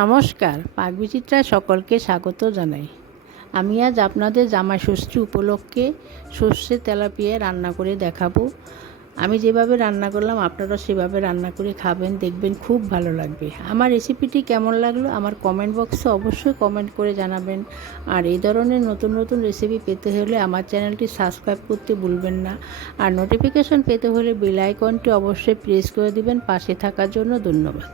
নমস্কার পাকবিচিত্রায় সকলকে স্বাগত জানাই। আমি আজ আপনাদের জামাই ষষ্ঠী উপলক্ষে সর্ষে তেলাপিয়া রান্না করে দেখাবো। আমি যেভাবে রান্না করলাম আপনারা সেভাবে রান্না করে খাবেন, দেখবেন খুব ভালো লাগবে। আমার রেসিপিটি কেমন লাগল, আমার কমেন্ট বক্সে অবশ্যই কমেন্ট করে জানাবেন। আর এই ধরনের নতুন নতুন রেসিপি পেতে হলে আমার চ্যানেলটি সাবস্ক্রাইব করতে ভুলবেন না। আর নোটিফিকেশন পেতে হলে বেল আইকনটি অবশ্যই প্রেস করে দিবেন। পাশে থাকার জন্য ধন্যবাদ।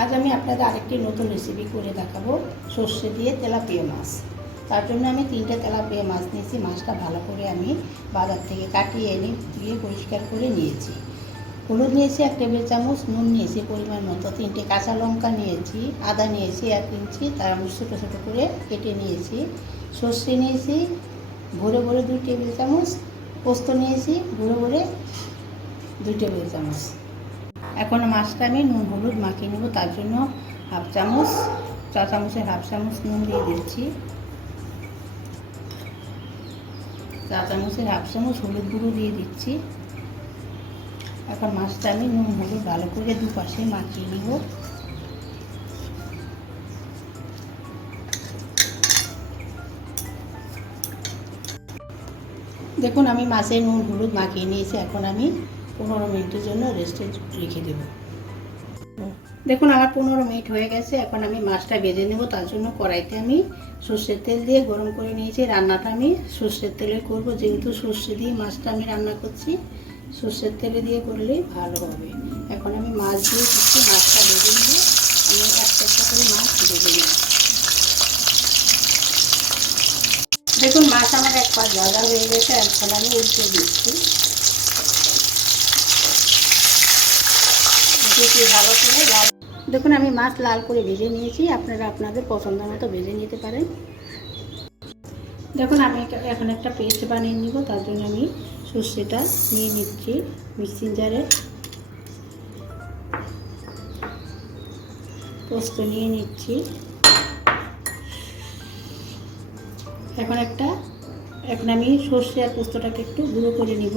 আজ আমি আপনাদের আরেকটি নতুন রেসিপি করে দেখাবো, সর্ষে দিয়ে তেলাপিয়া মাছ। তার জন্য আমি তিনটে তেলাপিয়া মাছ নিয়েছি, মাছটা ভালো করে আমি বাজার থেকে কাটিয়ে এনে ধুয়ে পরিষ্কার করে নিয়েছি। হলুদ নিয়েছি এক টেবিল চামচ, নুন নিয়েছি পরিমাণ মতো, তিনটে কাঁচা লঙ্কা নিয়েছি, আদা নিয়েছি এক ইঞ্চি, তার আমি ছোটো ছোটো করে কেটে নিয়েছি। সর্ষে নিয়েছি ভরে ভরে দুই টেবিল চামচ, পোস্ত নিয়েছি ভরে ভরে দুই টেবিল চামচ। এখন মাছটা আমি নুন, হলুদ মাখিয়ে নেব, তার জন্য হাফ চামচ, চা চামচের হাফ চামচ নুন দিয়ে দিচ্ছি। চা চামচের হাফ চামচ হলুদ গুঁড়ো দিয়ে দিচ্ছি। এখন মাছটা আমি নুন, হলুদ ভালো করে দুপাশে মাখিয়ে নিব। দেখুন, আমি মাছের নুন, হলুদ মাখিয়ে নিয়েছি, এখন আমি পনেরো মিনিটের জন্য রেস্টে রেখে দেব। দেখুন, আমার পনেরো মিনিট হয়ে গেছে। এখন আমি মাছটা ভেজে নেব। তার জন্য কড়াইতে আমি সর্ষের তেল দিয়ে গরম করে নিয়েছি। রান্নাটা আমি সর্ষের তেলে করব। যেহেতু সর্ষে দিয়ে মাছটা আমি রান্না করছি, সর্ষের তেলে দিয়ে করলেই ভালো হবে। এখন আমি মাছ দিয়ে দিচ্ছি। মাছটা ভেজে নিয়ে আমি একটা একটা করে মাছ ভেজে নেব। দেখুন, মাছ আমার এক পাঁচ ভাজা হয়ে গেছে। এখন আমি উল্টে দিচ্ছি। ভালো করে লাল দেখুন, আমি মাছ লাল করে ভেজে নিয়েছি। আপনারা আপনাদের পছন্দ মতো ভেজে নিতে পারেন। দেখুন, আমি এখন একটা পেস্ট বানিয়ে নিব। তার জন্য আমি সর্ষেটা নিয়ে নিচ্ছি মিক্সিং জারে। পোস্ত নিয়ে নিচ্ছি। এখন একটা এখন আমি সর্ষে আর পোস্তটাকে একটু গুঁড়ো করে নিব।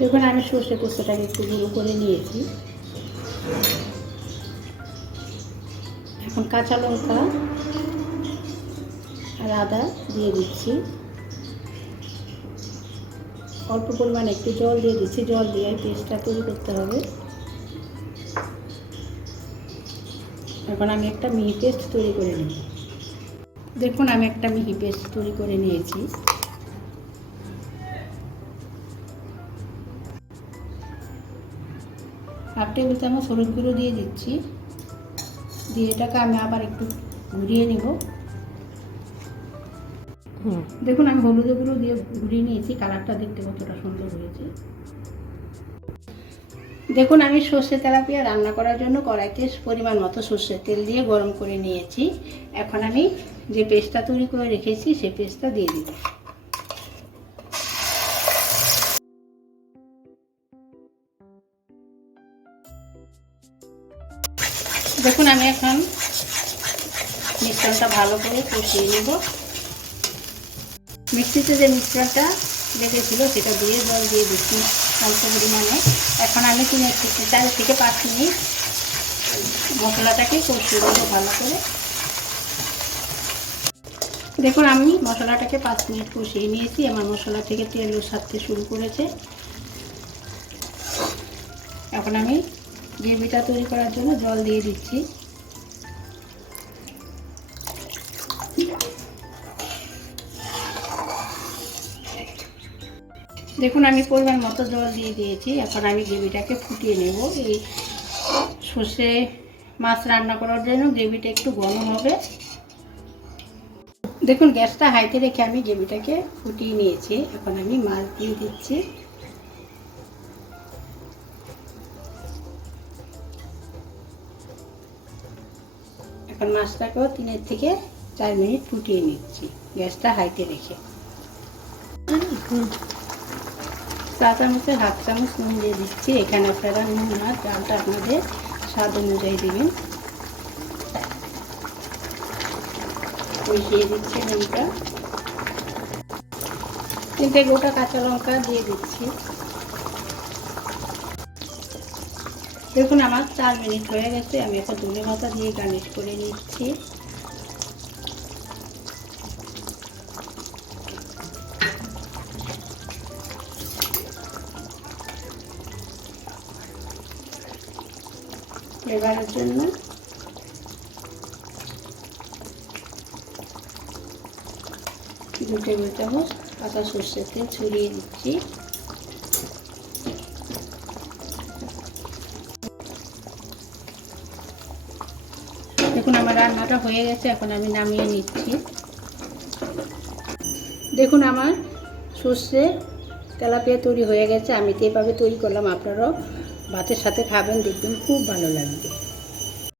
দেখুন, আমি সর্ষে পোস্তটাকে একটু গুঁড়ো করে নিয়েছি। এখন কাঁচা লঙ্কা আর আদা দিয়ে দিচ্ছি। অল্প পরিমাণে একটু জল দিয়ে দিচ্ছি। জল দিয়ে পেস্টটা তৈরি করতে হবে। এখন আমি একটা মিহি পেস্ট তৈরি করে নিই। দেখুন, আমি একটা মিহি পেস্ট তৈরি করে নিয়েছি। হাফ টেবিল চামচ হলুদ গুঁড়ো দিয়ে দিচ্ছি। দিয়ে এটাকে আমি আবার একটু ঘুরিয়ে নিব। দেখুন আমি হলুদ গুঁড়ো দিয়ে ঘুরিয়ে নিয়েছি কালারটা দেখতে কতটা সুন্দর হয়েছে। দেখুন আমি সর্ষে তেলাপিয়া রান্না করার জন্য কড়াইতে পরিমাণ মতো সর্ষের তেল দিয়ে গরম করে নিয়েছি। এখন আমি যে পেস্টটা তৈরি করে রেখেছি সেই পেস্টটা দিয়ে দিব দেখুন, আমি এখন মিশ্রণটা ভালো করে কষিয়ে নেব। মিক্সিতে যে মিশ্রণটা লেগেছিল, সেটা দিয়ে জল দিয়ে দিচ্ছি অল্প পরিমাণে। এখন আমি কিনে চার থেকে পাঁচ মিনিট মশলাটাকে কষিয়ে দেবো ভালো করে। দেখুন, আমি মশলাটাকে পাঁচ মিনিট কষিয়ে নিয়েছি। আমার মশলা থেকে তেল সারতে শুরু করেছে। এখন আমি গ্রেভিটা তৈরি করার জন্য জল দিয়ে দিচ্ছি। দেখুন, আমি পরিমাণ মতো জল দিয়ে দিয়েছি। এখন আমি গ্রেভিটাকে ফুটিয়ে নেব। এই সর্ষে মাছ রান্না করার জন্য গ্রেভিটা একটু গরম হবে। দেখুন, গ্যাসটা হাইতে রেখে আমি গ্রেভিটাকে ফুটিয়ে নিয়েছি। এখন আমি মাছ দিয়ে দিচ্ছি। এখন মাছটাকেও তিনের থেকে চার মিনিট ফুটিয়ে নিচ্ছি। গ্যাসটা হাইতে রেখে। চা চামচের হাফ চামচ নুন দিয়ে দিচ্ছি। এখানে আপনারা নুন আর চালটা আপনাদের স্বাদ অনুযায়ী দেবেন। মিশিয়ে দিচ্ছি নুনটা। তিনটে গোটা কাঁচা লঙ্কা দিয়ে দিচ্ছি। দেখুন, আমার চার মিনিট হয়ে গেছে। আমি একটা ধনে পাতা দিয়ে গার্নিশ করে নিচ্ছি। ফ্লেভারের জন্য দু টেবিল চামচ কাঁচা সর্ষের তেল ছড়িয়ে দিচ্ছি। আমার রান্নাটা হয়ে গেছে, এখন আমি নামিয়ে নিচ্ছি। দেখুন আমার সর্ষে তেলাপিয়া তৈরি হয়ে গেছে, আমি তো এভাবে তৈরি করলাম, আপনারাও ভাতের সাথে খাবেন, দেখবেন খুব ভালো লাগবে।